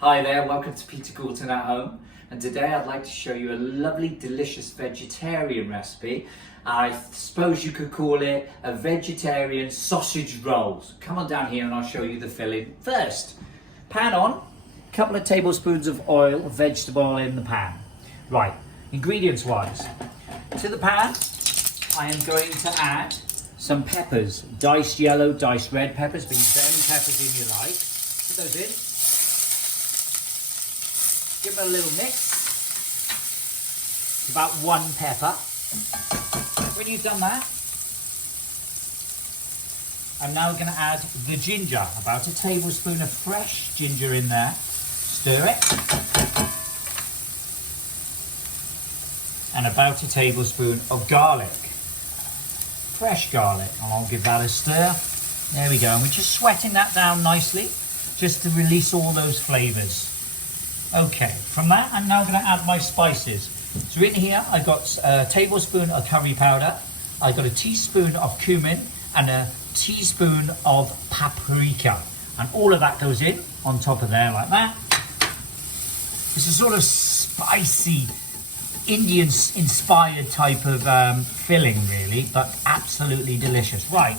Hi there, welcome to Peter Gorton at Home, and today I'd like to show you a lovely delicious vegetarian recipe. I suppose you could call it a vegetarian sausage roll. So come on down here and I'll show you the filling. First, pan on, a couple of tablespoons of oil, vegetable oil in the pan. Right, ingredients wise, to the pan I am going to add some peppers, diced yellow, diced red peppers, but you put any peppers in you like. Put those in. Give it a little mix. About one pepper. When you've done that, I'm now going to add the ginger. About a tablespoon of fresh ginger in there. Stir it. And about a tablespoon of garlic. Fresh garlic. And I'll give that a stir. There we go. And we're just sweating that down nicely, just to release all those flavours. Okay, from that I'm now going to add my spices. So in here I've got a tablespoon of curry powder, I've got a teaspoon of cumin and a teaspoon of paprika. And all of that goes in on top of there like that. It's a sort of spicy, Indian inspired type of filling really, but absolutely delicious. Right,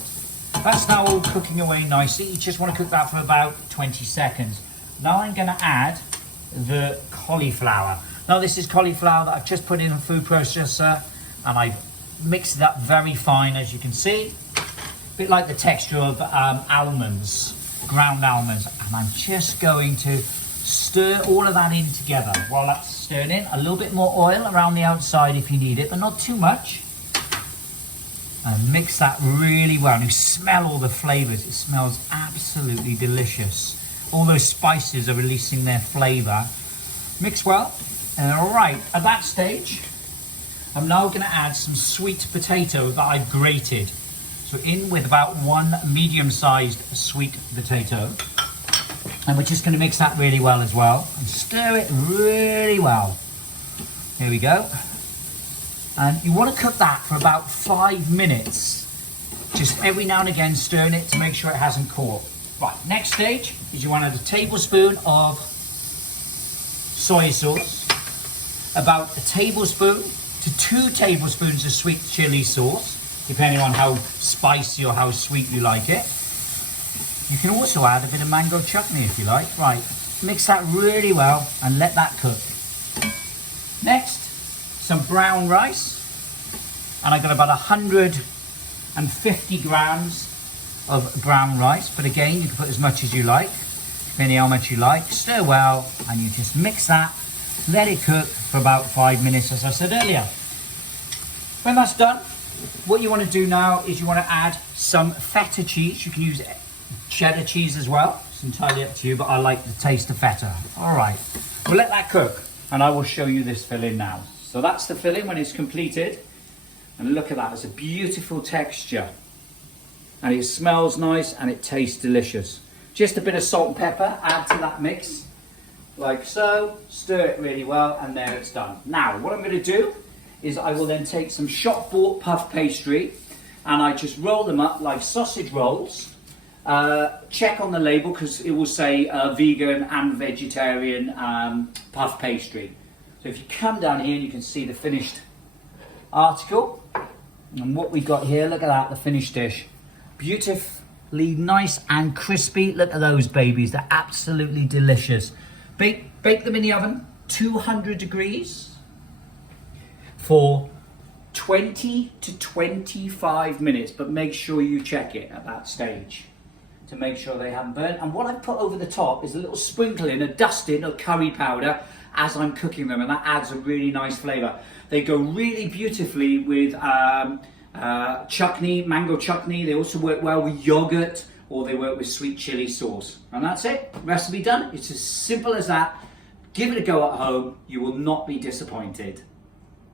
that's now all cooking away nicely. You just want to cook that for about 20 seconds. Now I'm going to add the cauliflower. Now this is cauliflower that I've just put in a food processor and I've mixed it up very fine, as you can see. A bit like the texture of almonds, ground almonds. And I'm just going to stir all of that in together. While that's stirring in, a little bit more oil around the outside if you need it, but not too much. And mix that really well. And you smell all the flavours. It smells absolutely delicious. All those spices are releasing their flavour. Mix well. And all right, at that stage, I'm now going to add some sweet potato that I've grated. So in with about one medium-sized sweet potato. And we're just going to mix that really well as well. And stir it really well. Here we go. And you want to cook that for about 5 minutes. Just every now and again stirring it to make sure it hasn't caught. Right, next stage is you want to add a tablespoon of soy sauce, about a tablespoon to 2 tablespoons of sweet chili sauce, depending on how spicy or how sweet you like it. You can also add a bit of mango chutney if you like. Right, mix that really well and let that cook. Next, some brown rice, and I got about 150 grams of brown rice, but again you can put as much as you like, depending how much you like. Stir well and you just mix that, let it cook for about 5 minutes, as I said earlier. When that's done, what you want to do now is you want to add some feta cheese. You can use cheddar cheese as well, it's entirely up to you, but I like the taste of feta. All right, we'll let that cook and I will show you this filling now. So that's the filling when it's completed, and look at that, it's a beautiful texture. And it smells nice and it tastes delicious. Just a bit of salt and pepper, add to that mix, like so. Stir it really well, and there it's done. Now, what I'm going to do is I will then take some shop-bought puff pastry, and I just roll them up like sausage rolls. Check on the label because it will say vegan and vegetarian puff pastry. So if you come down here, you can see the finished article. And what we got here, look at that, the finished dish. Beautifully nice and crispy. Look at those babies, they're absolutely delicious. Bake them in the oven, 200 degrees for 20 to 25 minutes, but make sure you check it at that stage to make sure they haven't burnt. And what I've put over the top is a little sprinkling, a dusting of curry powder as I'm cooking them, and that adds a really nice flavour. They go really beautifully with chutney, mango chutney. They also work well with yogurt, or they work with sweet chili sauce. And that's it, recipe done. It's as simple as that. Give it a go at home, you will not be disappointed.